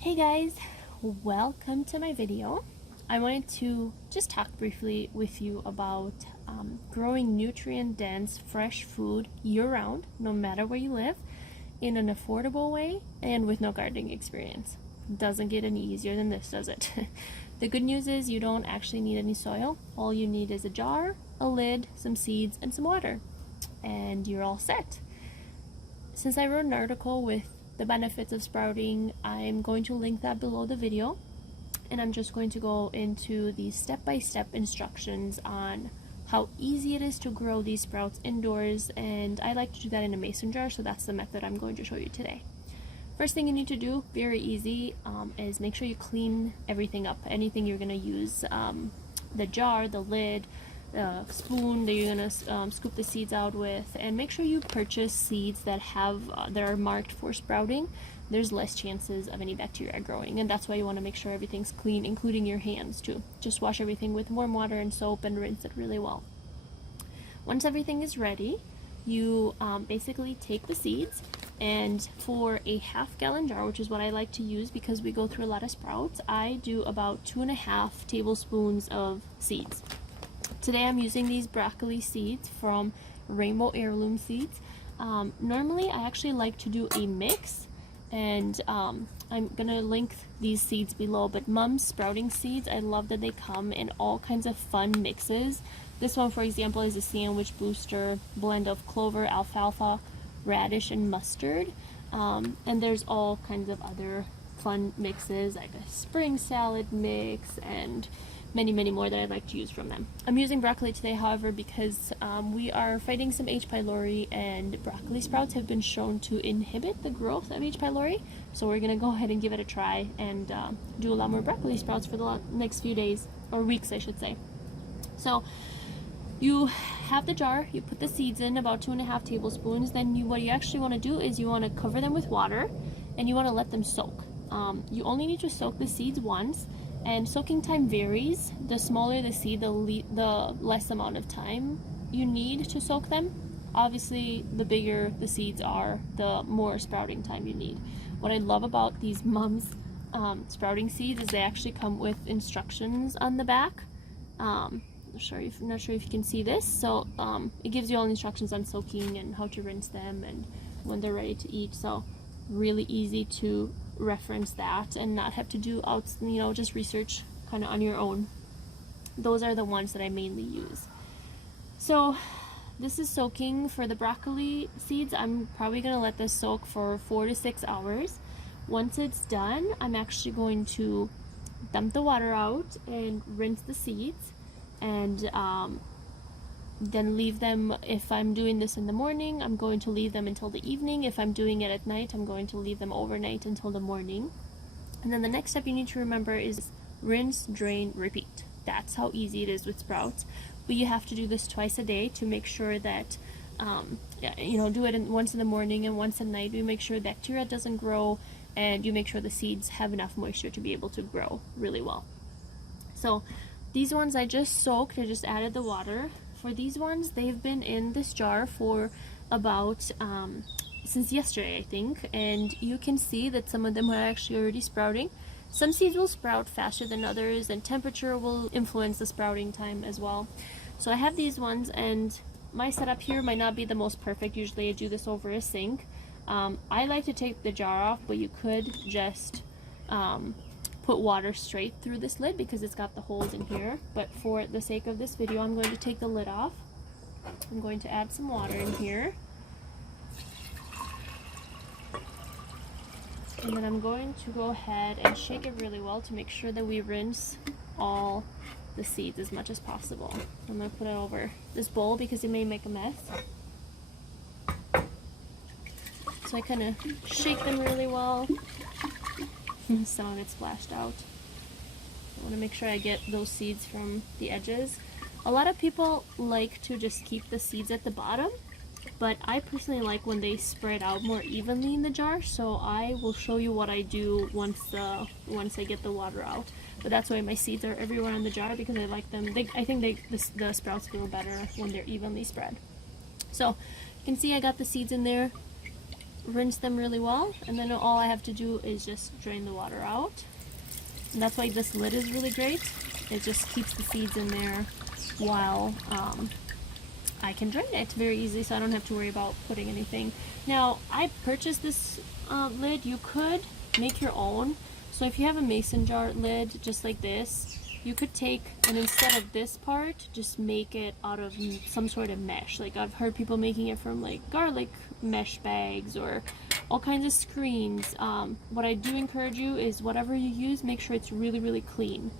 Hey guys, welcome to my video. I wanted to just talk briefly with you about growing nutrient-dense fresh food year-round, no matter where you live, in an affordable way and with no gardening experience. Doesn't get any easier than this, does it? The good news is you don't actually need any soil. All you need is a jar, a lid, some seeds, and some water, and you're all set. Since I wrote an article with the benefits of sprouting, I'm going to link that below the video, and I'm just going to go into the step-by-step instructions on how easy it is to grow these sprouts indoors, and I like to do that in a mason jar, so that's the method I'm going to show you today. First thing you need to do, very easy, is make sure you clean everything up. Anything you're going to use, the jar, the lid, spoon that you're gonna scoop the seeds out with, and make sure you purchase seeds that are marked for sprouting. There's less chances of any bacteria growing, and that's why you want to make sure everything's clean, including your hands too. Just wash everything with warm water and soap and rinse it really well. Once everything is ready, you basically take the seeds, and for a half-gallon jar, which is what I like to use because we go through a lot of sprouts, I do about 2.5 tablespoons of seeds. Today I'm using these broccoli seeds from Rainbow Heirloom Seeds. Normally I actually like to do a mix, and I'm gonna link these seeds below, but Mom's sprouting seeds, I love that they come in all kinds of fun mixes. This one, for example, is a sandwich booster blend of clover, alfalfa, radish, and mustard. And there's all kinds of other fun mixes, like a spring salad mix and many more that I like to use from them. I'm using broccoli today, however, because we are fighting some H. pylori, and broccoli sprouts have been shown to inhibit the growth of H. pylori. So we're gonna go ahead and give it a try and do a lot more broccoli sprouts for the next few days, or weeks I should say. So you have the jar, you put the seeds in, about 2.5 tablespoons. Then what you actually want to do is you want to cover them with water, and you want to let them soak. You only need to soak the seeds once, and soaking time varies. The smaller the seed, the less amount of time you need to soak them. Obviously, the bigger the seeds are, the more sprouting time you need. What I love about these Mom's sprouting seeds is they actually come with instructions on the back. I'm not sure if you can see this. So it gives you all the instructions on soaking and how to rinse them and when they're ready to eat. So really easy to reference that and not have to do just research kind of on your own. Those are the ones that I mainly use. So this is soaking for the broccoli seeds. I'm probably going to let this soak for 4 to 6 hours. Once it's done, I'm actually going to dump the water out and rinse the seeds, and then leave them. If I'm doing this in the morning, I'm going to leave them until the evening. If I'm doing it at night, I'm going to leave them overnight until the morning. And then the next step you need to remember is rinse, drain, repeat. That's how easy it is with sprouts. But you have to do this twice a day to make sure that, do it once in the morning and once at night. We make sure bacteria doesn't grow, and you make sure the seeds have enough moisture to be able to grow really well. So these ones I just soaked, I just added the water. For these ones, they've been in this jar for about, since yesterday, I think, and you can see that some of them are actually already sprouting. Some seeds will sprout faster than others, and temperature will influence the sprouting time as well. So I have these ones, and my setup here might not be the most perfect. Usually I do this over a sink. I like to take the jar off, but you could just put water straight through this lid because it's got the holes in here. But for the sake of this video, I'm going to take the lid off. I'm going to add some water in here, and then I'm going to go ahead and shake it really well to make sure that we rinse all the seeds as much as possible. I'm going to put it over this bowl because it may make a mess. So I kind of shake them really well. Some of it splashed out. I want to make sure I get those seeds from the edges. A lot of people like to just keep the seeds at the bottom, but I personally like when they spread out more evenly in the jar, so I will show you what I do once I get the water out. But that's why my seeds are everywhere in the jar, because I like them. I think the sprouts grow better when they're evenly spread. So you can see I got the seeds in there. rinse them really well, and then all I have to do is just drain the water out. And that's why this lid is really great. It just keeps the seeds in there while I can drain it very easily, so I don't have to worry about putting anything. Now, I purchased this lid. You could make your own. So if you have a mason jar lid just like this, you could take, and instead of this part, just make it out of some sort of mesh. Like I've heard people making it from like garlic mesh bags or all kinds of screens. What I do encourage you is whatever you use, make sure it's really, really clean.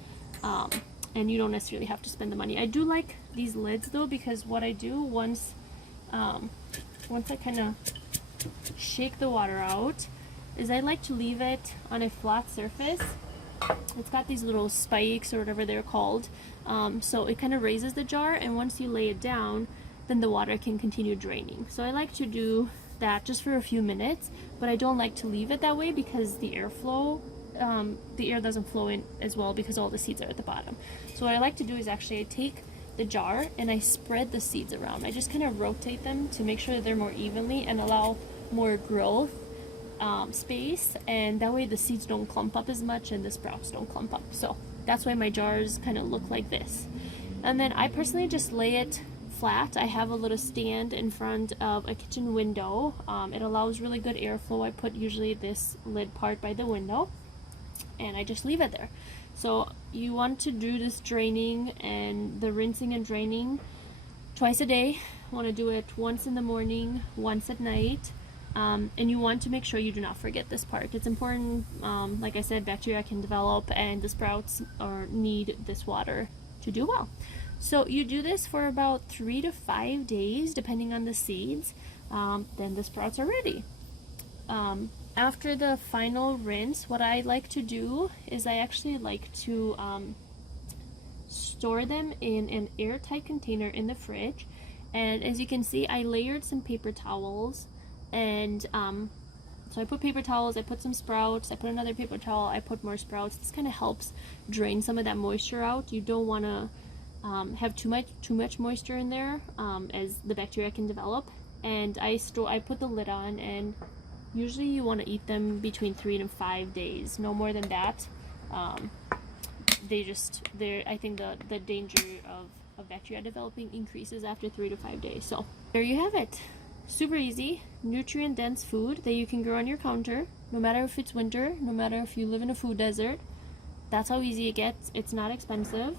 And you don't necessarily have to spend the money. I do like these lids though, because what I do once I kind of shake the water out, is I like to leave it on a flat surface. It's got these little spikes or whatever they're called, so it kind of raises the jar, and once you lay it down, then the water can continue draining. So I like to do that just for a few minutes, but I don't like to leave it that way because the airflow, the air doesn't flow in as well because all the seeds are at the bottom. So what I like to do is actually I take the jar and I spread the seeds around. I just kind of rotate them to make sure that they're more evenly and allow more growth space, and that way the seeds don't clump up as much and the sprouts don't clump up. So that's why my jars kind of look like this. And then I personally just lay it flat. I have a little stand in front of a kitchen window. It allows really good airflow. I put usually this lid part by the window, and I just leave it there. So you want to do this draining and the rinsing and draining twice a day. You want to do it once in the morning, once at night. And you want to make sure you do not forget this part. It's important. Like I said, bacteria can develop and the sprouts need this water to do well. So you do this for about 3 to 5 days depending on the seeds. Then the sprouts are ready. After the final rinse, what I like to do is I actually like to store them in an airtight container in the fridge. And as you can see, I layered some paper towels. And so I put paper towels, I put some sprouts, I put another paper towel, I put more sprouts. This kind of helps drain some of that moisture out. You don't want to have too much moisture in there, as the bacteria can develop. And I put the lid on, and usually you want to eat them between 3 to 5 days, no more than that. I think the danger of bacteria developing increases after 3 to 5 days. So there you have it. Super easy, nutrient dense food that you can grow on your counter, no matter if it's winter, no matter if you live in a food desert. That's how easy it gets. It's not expensive.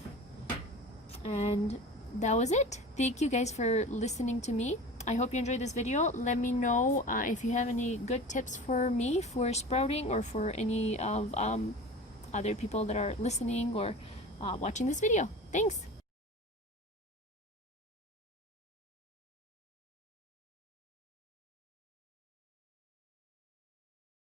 And that was it. Thank you guys for listening to me. I hope you enjoyed this video. Let me know if you have any good tips for me for sprouting, or for any of other people that are listening or watching this video. Thanks.